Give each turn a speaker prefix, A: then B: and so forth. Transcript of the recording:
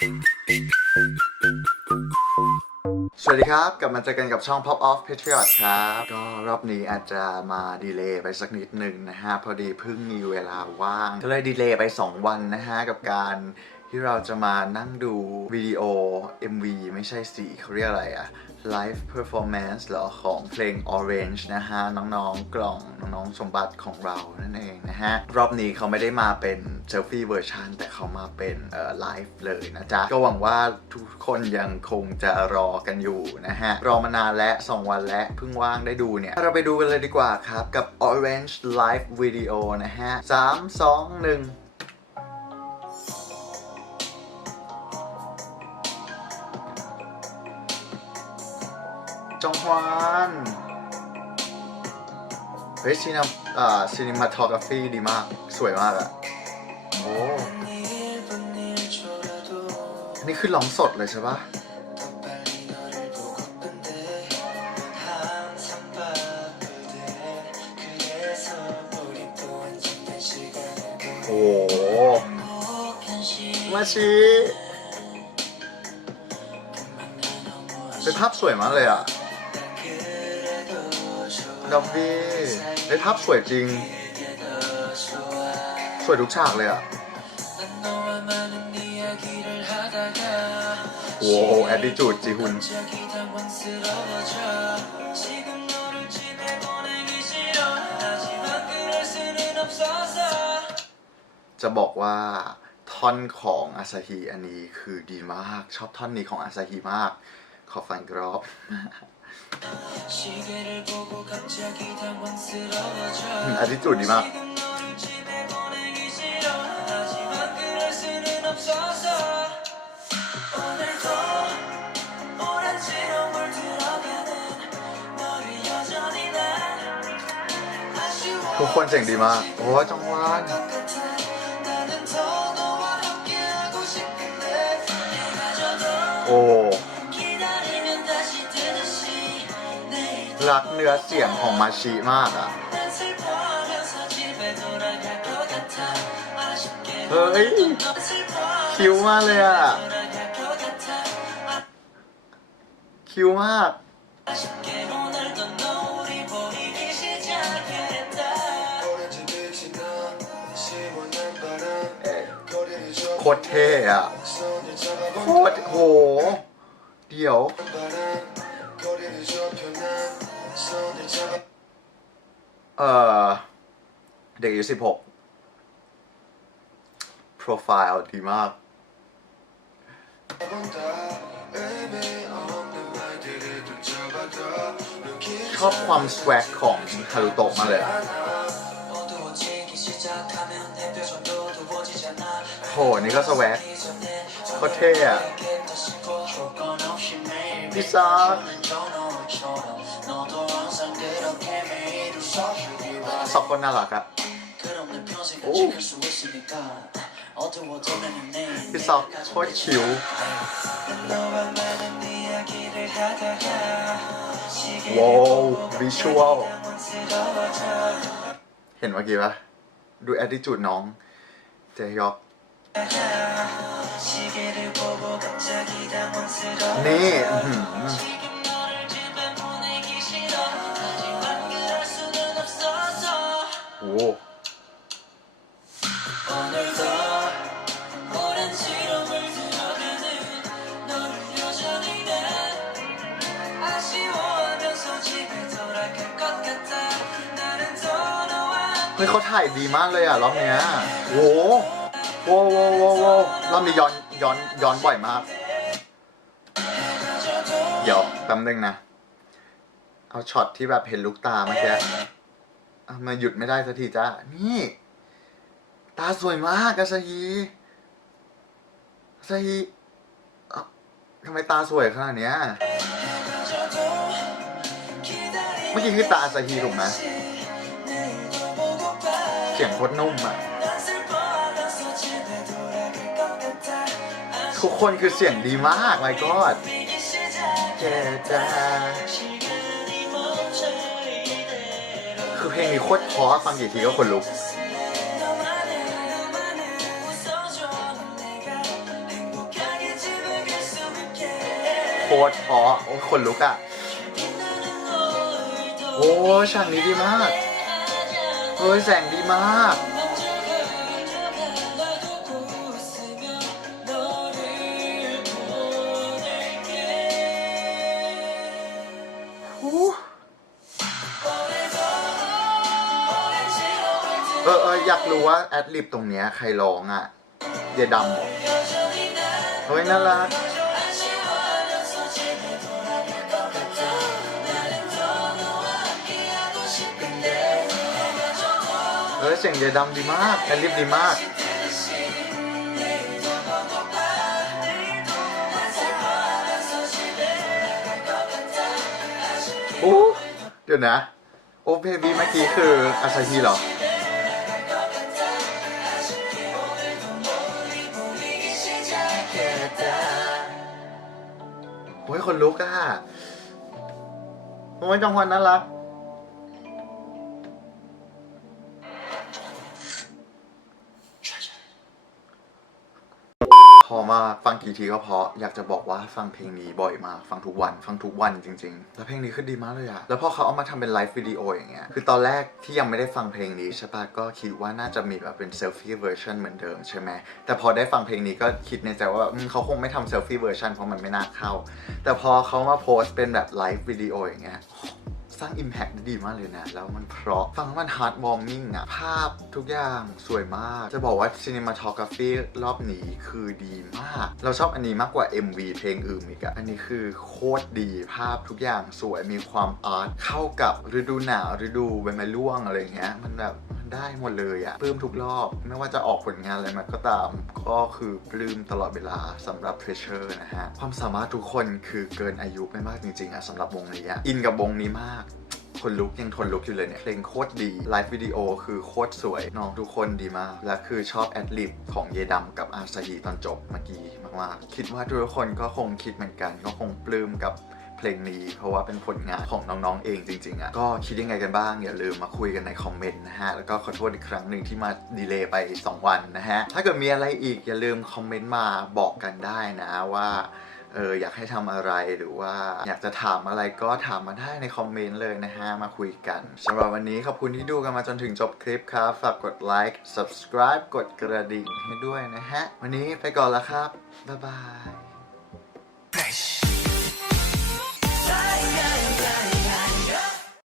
A: สวัสดีครับ กลับมาเจอกันกับช่อง Pop Off Patriot ครับ ก็รอบนี้อาจจะมาดีเลย์ไปสักนิดหนึ่งนะฮะ พอดีเพิ่งมีเวลาว่างก็เลยดีเลย์ไป 2 วันนะฮะ กับการ ที่เราจะมานั่งดูวิดีโอ MV ไม่ใช่สิเขาเรียกอะไรอะ Live Performance เหรอของเพลง Orange นะฮะ น้องๆกล่องน้องๆสมบัติของเรานั่นเองนะฮะ รอบนี้เขาไม่ได้มาเป็นเซลฟี่เวอร์ชันแต่เขามาเป็นเอ่อไลฟ์เลยนะจ๊ะ ก็หวังว่าทุกคนยังคงจะรอกันอยู่นะฮะ รอมานานและ 2 วันและเพิ่งว่างได้ดูเนี่ย เราไปดูกันเลยดีกว่าครับ กับ Orange Live Video นะฮะ 3 2 1 จงฮวานเฮ้ยซีนอ่าซีนิมาทอกราฟีดีมาก สวยมากอะโอ้อันนี่คือร้องสดเลยใช่ปะโอ้มาชีเป็นภาพสวยมากเลยอะ ดอบบี้เป็นภาพสวยจริง สวยทุกฉากเลยอะโอ้แอดดิจูดจีฮุนจะบอกว่าท่อนของอาซาฮีอันนี้คือดีมาก ชอบท่อนนี้ของอาซาฮีมาก ขอฟังกรอบ อาทิจูดดีมากทุกคนเสียงดีมากโอ้ยจังหวานโอ้ รักเนื้อเสียงของมาชิมากอะเฮ้ยคิวมากเลยอะคิวมากโคตรเท่อะโคตรโห เดี๋ยว เอ่อ เด็กอายุสิบหกโปรไฟล์ดีมาก ชอบความสวกของฮารุโตะมากเลยอะโห นี่ก็สวกโคเท่อะพี่ซา สองคนน่ารักอะโอ้พี่ซอกโคตรคิวว้าววิชวลเห็นเมื่อกี้ปะดูแอดดิจูดน้องเจยอกนี่ เฮ้ยเขาถ่ายดีมากเลยอะรอบเนี้ยโว้โว้โว้โว้โว้รอบนี้ย้อนย้อนย้อนบ่อยมาก เดี๋ยวแป๊บนึงนะ เอาช็อตที่แบบเห็นลูกตาเมื่อกี้ อะมาหยุดไม่ได้สักทีจ้านี่ ตาสวยมากอาซาฮีอาซาฮีเอ้าทำไมตาสวยขนาดเนี้ย เมื่อกี้คือตาอาซาฮีถูกไหมเสียงโคตรนุ่มอะ ทุกคนคือเสียงดีมากไม่กอด เจจ้า ลงนี้โคตรเพราะฟังกี่ทีก็ขนลุก
B: โค
C: ตรเพราะโอ้ขนลุกอะ โอ้ฉากนี้ดีมาก เฮ้ยแสงดีมาก เออเอออยากรู้ว่าแอดลิบตรงเนี้ยใครร้องอะเยดำเหรอเฮ้ยน่ารักเออเสียงเยดำดีมากแอดลิบดีมากโอ้เดี๋ยวนะ โอเพบีเมื่อกี้คืออาซาฮีเหรอ โอ้ยคนลุกอะโอ้ยจังหวันน่ารัก อมาฟังกี่ทีก็เพราะอยากจะบอกว่าฟังเพลงนี้บ่อยมาก ฟังทุกวันฟังทุกวันจริง ๆ แล้วเพลงนี้คือดีมากเลยอะแล้วพอเขาเอามาทำเป็นไลฟ์วิดีโออย่างเงี้ยคือตอนแรกที่ยังไม่ได้ฟังเพลงนี้ใช่ปะก็คิดว่าน่าจะมีแบบเป็นเซลฟี่เวอร์ชันเหมือนเดิมใช่ไหมแต่พอได้ฟังเพลงนี้ก็คิดในใจว่าเขาคงไม่ทำเซลฟี่เวอร์ชันเพราะมันไม่น่าเข้า แต่พอเขามาโพสเป็นแบบไลฟ์วิดีโออย่างเงี้ย สร้าง Impact ได้ดีมากเลยนะ แล้วมันเพราะฟังแล้วมัน heart warming อะภาพทุกอย่างสวยมาก จะบอกว่า cinematography รอบนี้คือดีมาก เราชอบอันนี้มากกว่า MV เพลงอื่นอีกอะอันนี้คือโคตรดีภาพทุกอย่างสวยมีความอาร์ตเข้ากับฤดูหนาวฤดูใบไม้ร่วงอะไรเงี้ยมันแบบ ได้หมดเลยอะปลื้มทุกรอบ ไม่ว่าจะออกผลงานอะไรมาก็ตาม ก็คือปลื้มตลอดเวลาสำหรับ Treasure นะฮะ ความสามารถทุกคนคือเกินอายุไปมากจริงๆอะสำหรับวงนี้อะอินกับวงนี้มากคนลุกยังทนลุกอยู่เลยเนี่ย เพลงโคตรดี ไลฟ์วิดีโอคือโคตรสวย น้องทุกคนดีมาก และคือชอบแอดลิบของเยดำกับอาซาฮีตอนจบเมื่อกี้มากๆ คิดว่าทุกคนก็คงคิดเหมือนกัน ก็คงปลื้มกับ เพลงนี้ เพราะว่าเป็นผลงานของน้องๆเองจริงๆอะก็คิดยังไงกันบ้าง อย่าลืมมาคุยกันในคอมเมนต์นะฮะ แล้วก็ขอโทษอีกครั้งหนึ่งที่มาดีเลย์ไป 2 วันนะฮะ ถ้าเกิดมีอะไรอีกอย่าลืมคอมเมนต์มาบอกกันได้นะว่าเอออยากให้ทำอะไรหรือว่าอยากจะถามอะไรก็ถามมาได้ในคอมเมนต์เลยนะฮะ มาคุยกันสำหรับวันนี้ขอบคุณที่ดูกันมาจนถึงจบคลิปครับ ฝากกดไลค์ subscribe กดกระดิ่งให้ด้วยนะฮะ วันนี้ไปก่อนแล้วครับ บ๊ายบาย